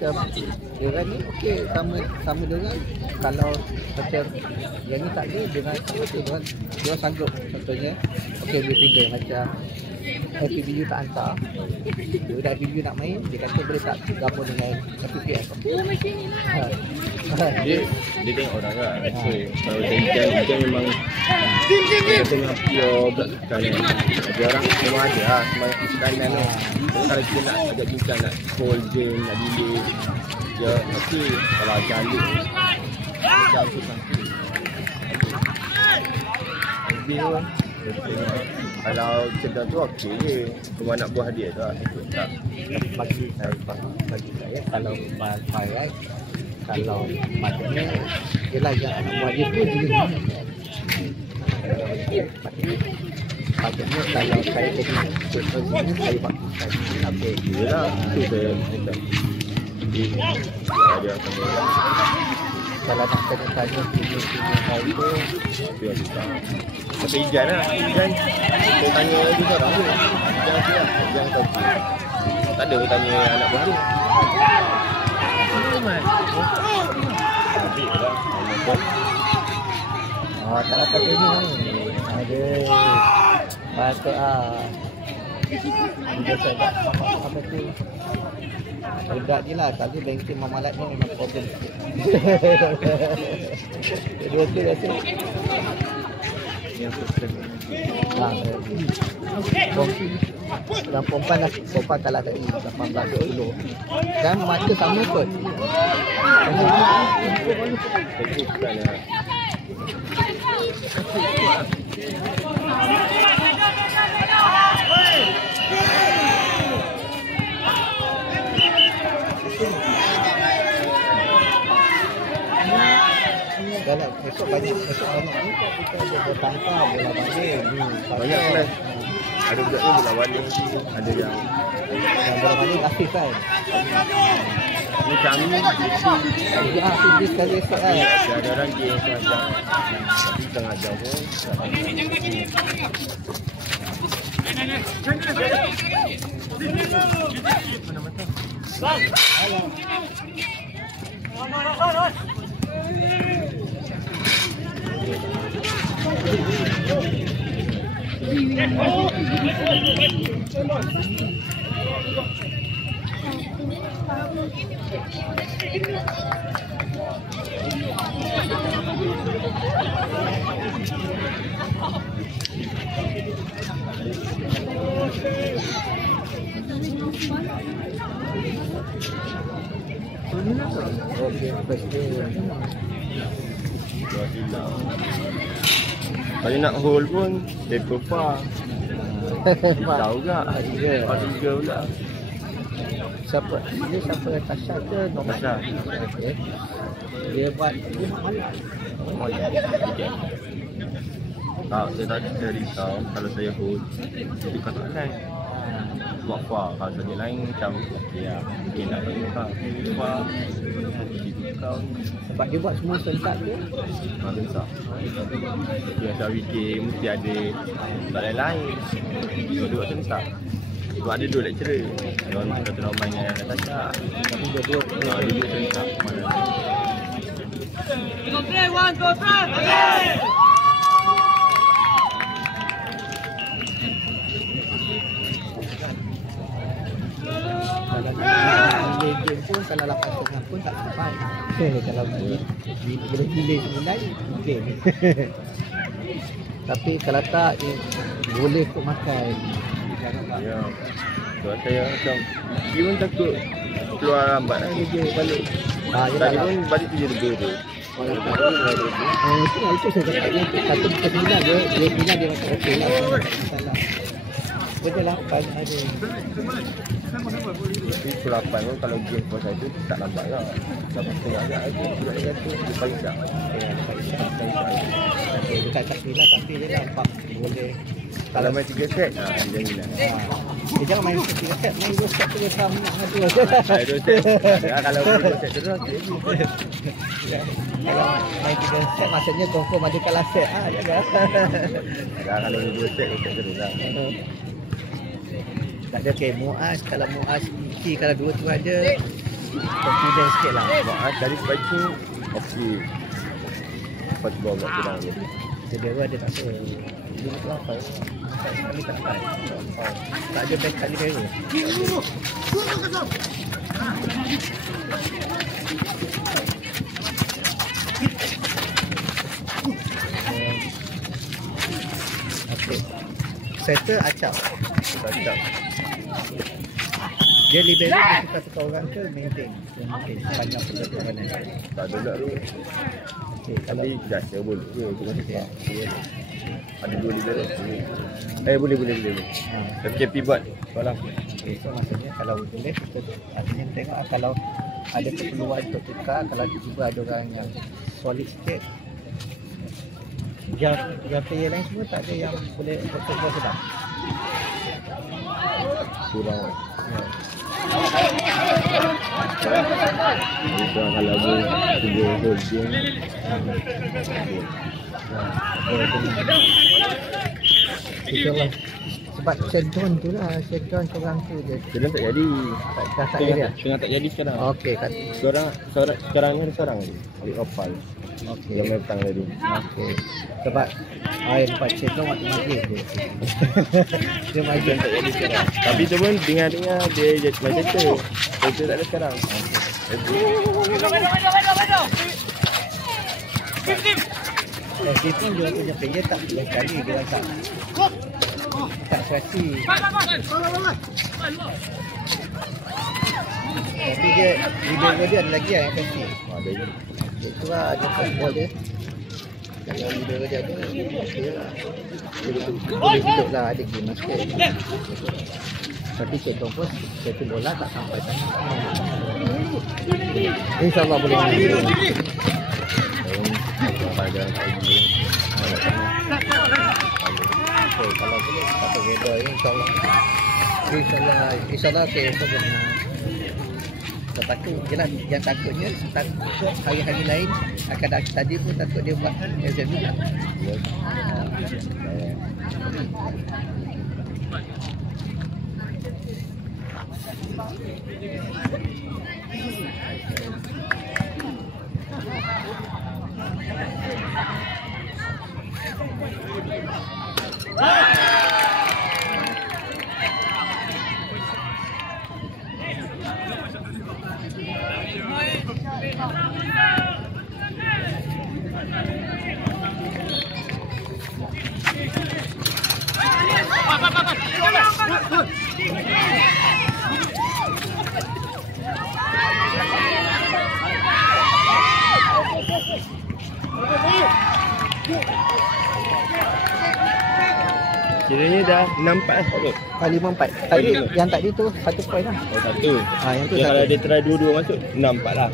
macam dia orang ni okey, sama dia orang. Kalau macam yang ni tak ada, dia orang sanggup. Contohnya okey, dia pindah macam FPBU tak hantar, budak FPBU nak main, dia kata boleh tak gabung dengan FPPS. Dia tengok orang lah. Kalau Hujan memang dia tengah pure belakang ni. Ada orang memang ada lah semangat kanan ni. Kalau kita nak agak bincang, nak hold game, nak delay, dia okey. Kalau jalur jauh tu sampai dia pun kalau cerita tu okey je, cuma nak buah dia tu lah. Bagi saya kalau baik, kalau macamnya ialah yang nak buat dia tu dia macamnya kalau saya jadi contoh sini, saya buat okey. Yelah, tu saya minta. Jadi dia akan kalau nak tanya sini saya tu dia bisa. Tapi Ijan lah, Ijan saya tanya juga orang tu. Ijan okey lah, Ijan kata okey. Tak ada tanya anak buah tu. Habis lah, tak dapat ni. Ada patut dia sebab apa tu budak ni lah, tapi bengkel Mamalat ni memang problem sikit. Dua tu rasa yang perempuan lah, perempuan kalah tadi 18-20 dan mata sama kot. Kalau esok banyak ni kita ada bertangkap bola banding. Banyak kelas. Ada budak ni bola banding, ada yang bola banding aktif kan. Ni kami aktif sekali esok kan. Ada orang dia setengah jam. Tapi setengah jam pun. Kalau nak hold pun paper far. Tahu tak? Ada pula. Siapa Tasha ke Tasha? Okay. Dia buat malam. Tak, saya tak ada risau kalau saya hold. Jadi kau tak lain. Buat far. Kalau saya lain macam okey lah. Mungkin nak far. Sebab dia buat semua sentak dia. Sentak. Biasa weekend mesti ada tak lain-lain. Dua-dua sentak. Sebab ada dua lecturer. Kalau nak kata nak main dengan Natasha. Tapi dua-dua sentak. Go play, one, go play! Game pun kalau 8.5 pun tak sampai. Kalau boleh pilih 9 mungkin. Tapi kalau tak boleh untuk makan. Ya. Sebab saya macam dia pun takut keluar lambat lah kerja balik. Tadi pun balik kerja lebih tu. Itu saya cakap satu bukan 9 dia macam okey lah. Betul lah, ada. Tapi pukul 8 pun kalau game pukul 1 tak lambat lah. Sampai setengah agak lagi. Budak dia kata dia pagi tak. Dekat kat Pina tapi dia nampak boleh. Kalau main 3 set, dia jangan Dia jangan main 3 set, main 2 set tu dia sama nak ngadu. 2 set. Kalau main 2 set terus okey. Kalau main 3 set maksudnya confirm ada kalah set. Kalau 2 set terus lah. Tak ada okey Muaz, kalau Muaz Iki kalau dua tu ada Macam sikit lah. Dari pancing okey. Lepas tu bawa buat kurang jadi. Jadi dia ada tak ada. Dia nak apa? Sekali tak dapat. Tak ada best kali kali. Okey. Settle acap. Acap. Dia libero dia suka tukar orang ke maintain? Mungkin sepanjang perjalanan. Tak ada tak tu. Okey, kalau Tapi dah saya boleh ke bukan ya. ada 2 libero. Boleh. FKP buat. Kalau okay, so maksudnya kalau boleh kita artinya tengok kalau ada keperluan untuk tukar, kalau tiba-tiba ada orang yang solid sikit, yang player lain semua tak ada yang boleh bertukar sedap. Kurang. Ya. Kurang kalau aku 3 hole je. InsyaAllah. Sebab Shedon tu lah, Shedon korang tu je. Dia tak jadi. Dah tak jadi lah? Tengah tak jadi sekarang. Okey kan. Sekarang ni ada seorang lagi. Alik Opal. Okey. Yang main petang tadi. Okey. Sebab lepas Shedon waktu maghrib dia. Dia maghrib tak jadi sekarang. Tapi tu pun dengar-dengar dia jadi macam tu. Itu tak ada sekarang. Dia pun dia punya player tak boleh sekali dia rasa. Tak serasi. Tapi dia libero dia ada lagi yang serasi. Ada je. Itu lah ada football dia. Kalau libero dia ada, okey lah. Boleh duduk lah, ada game sikit. Tapi contoh pun satu bola tak sampai sana. InsyaAllah boleh menang. Pelajaran pagi. Kalau boleh satu redor insyaAllah. InsyaAllah okey, so dia menang. Lepas tu jelas yang takutnya takut hari-hari lain akan tadi pun takut dia buat exam juga. Kiranya dah 6-4 lah tu. 5-4. Tadi yang tadi tu 1 point lah. Oh, satu. Yang tu Dia kalau satu. dia try dua-dua masuk 6-4 lah.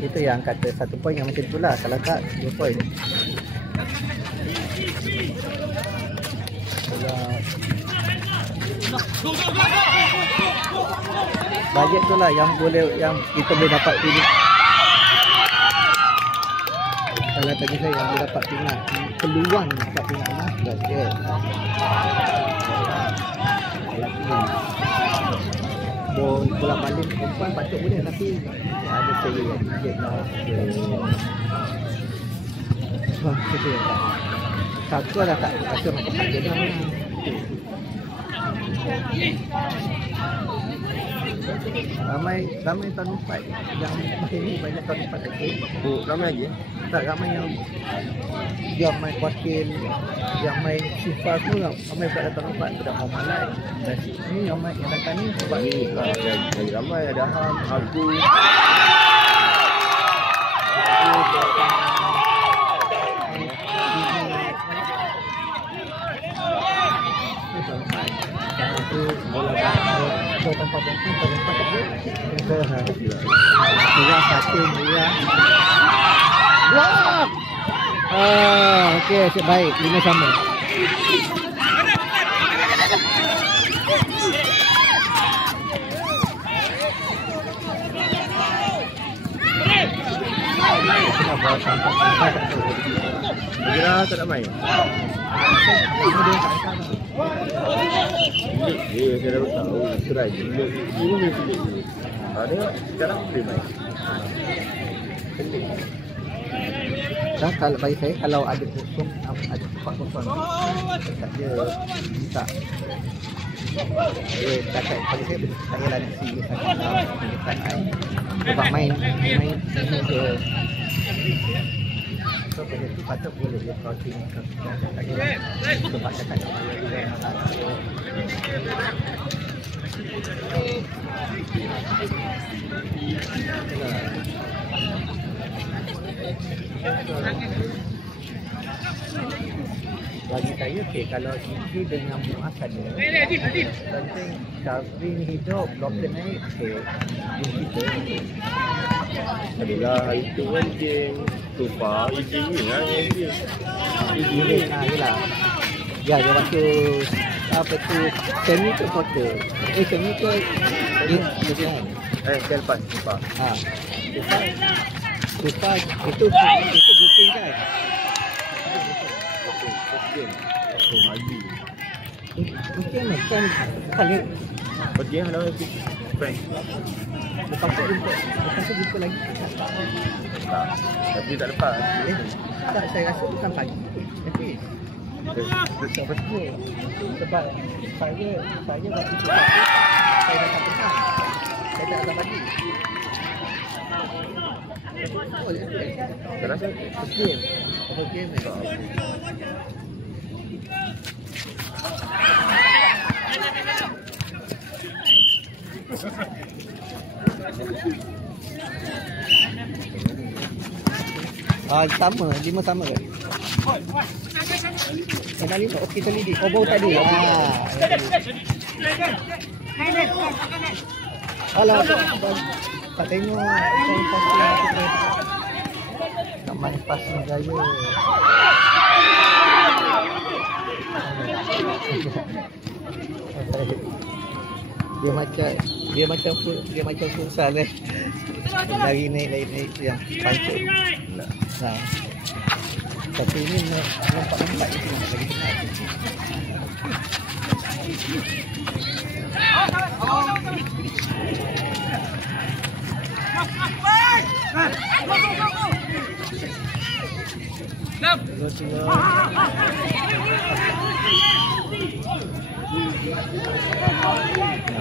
Itu yang kata 1 point yang macam tu lah. Kalau tak 2 point. Bajet tu lah yang boleh, yang kita boleh dapat pilih. Kalau tadi saya yang boleh dapat pingat, peluang dapat pingat lah. Bajet. Bola balik perempuan patut boleh, tapi ada player yang bajet lah. Wah, itu yang tak. Satu lah tak rasa macam tak ada dah. Ramai tahun 4 yang macam ni, banyak tahun 4 lagi. Oh, ramai lagi? Tak, ramai yang dia main wakil, yang main Syifah tu ramai pada tahun 4 sudah mau malai. Dan ni yang main yang datang ni sebab ni Yang ramai ada Ham, aku. Tempat murah satu murah. Wah. Okey, asyik baik. 5 sama. Kira tak nak main. Dia saya dah tahu try je. Ini sikit je. Ada sekarang boleh main. Dah kalau bagi saya kalau ada kosong, ada tempat kosong dekat dia minta. Dia cakap bagi saya lagi serius sangat dekat saya. Sebab main dia. So benda tu patut boleh dia crossing sebab cakap bagi saya kalau Gigi dengan Muaz ada penting Syafrin hidup blocker naik kita Adalah itu kan game Tufa, izin ni lah game. izin yelah. Ya dia waktu apa tu semi tu quarter. Semi tu dia Saya lepas Tufa. Tufa itu grouping kan. Oh, maju. Mungkin macam kali Okey, hello friend. lepas tu jumpa lagi. Tak. Tapi tak lepas. Tak, saya rasa bukan pagi. Tapi sebab saya waktu tu saya dah katakan saya tak datang pagi. Saya rasa Okey. Sama, 5 sama ke? Ada 5, okey tadi di. Oh, baru tadi. Alah, tak tengok. Tak main passing gaya. Dia macam futsal eh. Lari naik yang pancit. Nah. Tapi ini nampak itu lagi tengah.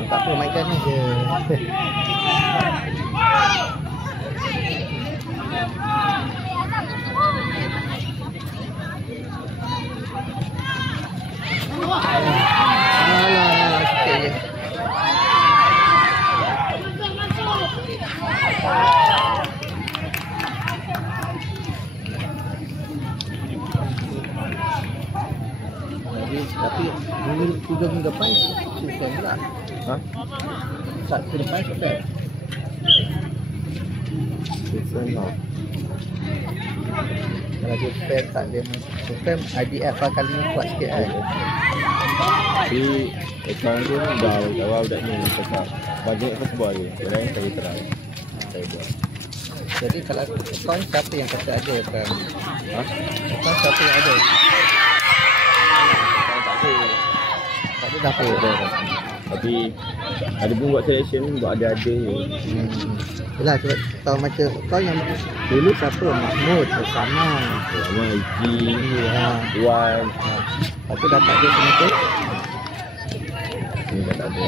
Tak apa, mainkan ni je. Alah, sikit je. Tapi minggu depan susah pula. Sabtu depan susah. Susah lah. Kalau dia spam tak dia spam IDF lah kali ni kuat sikit kan. Tapi account tu dah awal dah ni cakap budget first buat je. Lain saya try. Saya buat. Jadi kalau account siapa yang kata ada kan? Account siapa yang ada? Tak ada dah apa. Tapi ada pun buat selection buat ada je. Yelah sebab tahu macam kau yang dulu siapa? Mahmud, Osama, Iki, Wan. Lepas tu dah tak ada semua tu. Ini dah tak ada.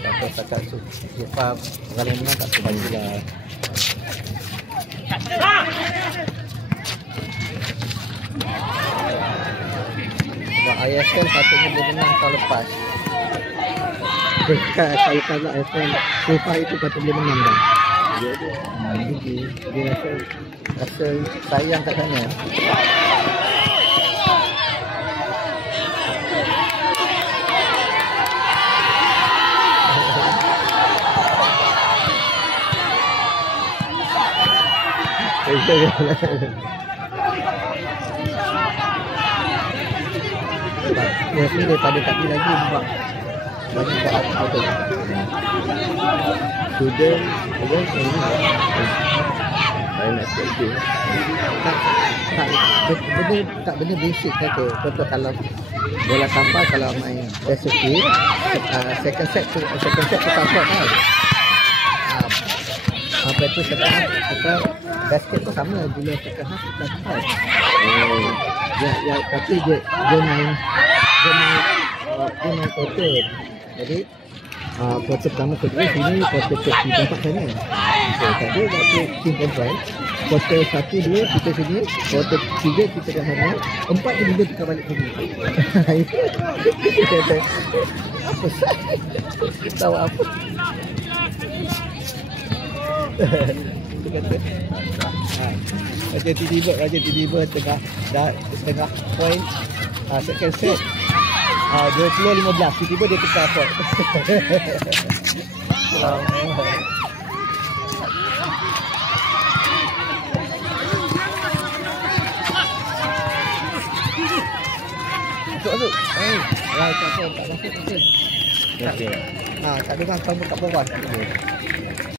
Kalau setakat Sufa orang yang menang tak sebagi lah. Sebab ISL patutnya dia menang tahun lepas. Dekat kalau ISL Sufa itu patut dia menang dah. Dia rasa sayang kat sana. Ni daripada tadi lagi nampak banyak kat atas. Student Saya nak expecting. Benda basic saja. Contoh kalau bola tampar, kalau main best of 8, second set tu tampar kan. Apa tu second half, basket tu sama bila second half kita tampar. Ya, tapi dia main quarter. Jadi quarter pertama kedua sini, quarter ketiga tempat sana. Tadi waktu team conference, quarter 1, 2 kita sini, quarter 3 kita kat sana, 4 ke 5 kita balik sini. Itu kata apa sah? Tahu apa? Itu kata. Raja tiba-tiba tengah point second set 20-15 tiba-tiba dia tukar pot. Masuk. Tak masuk. Okey. Tak ada orang kat bawah.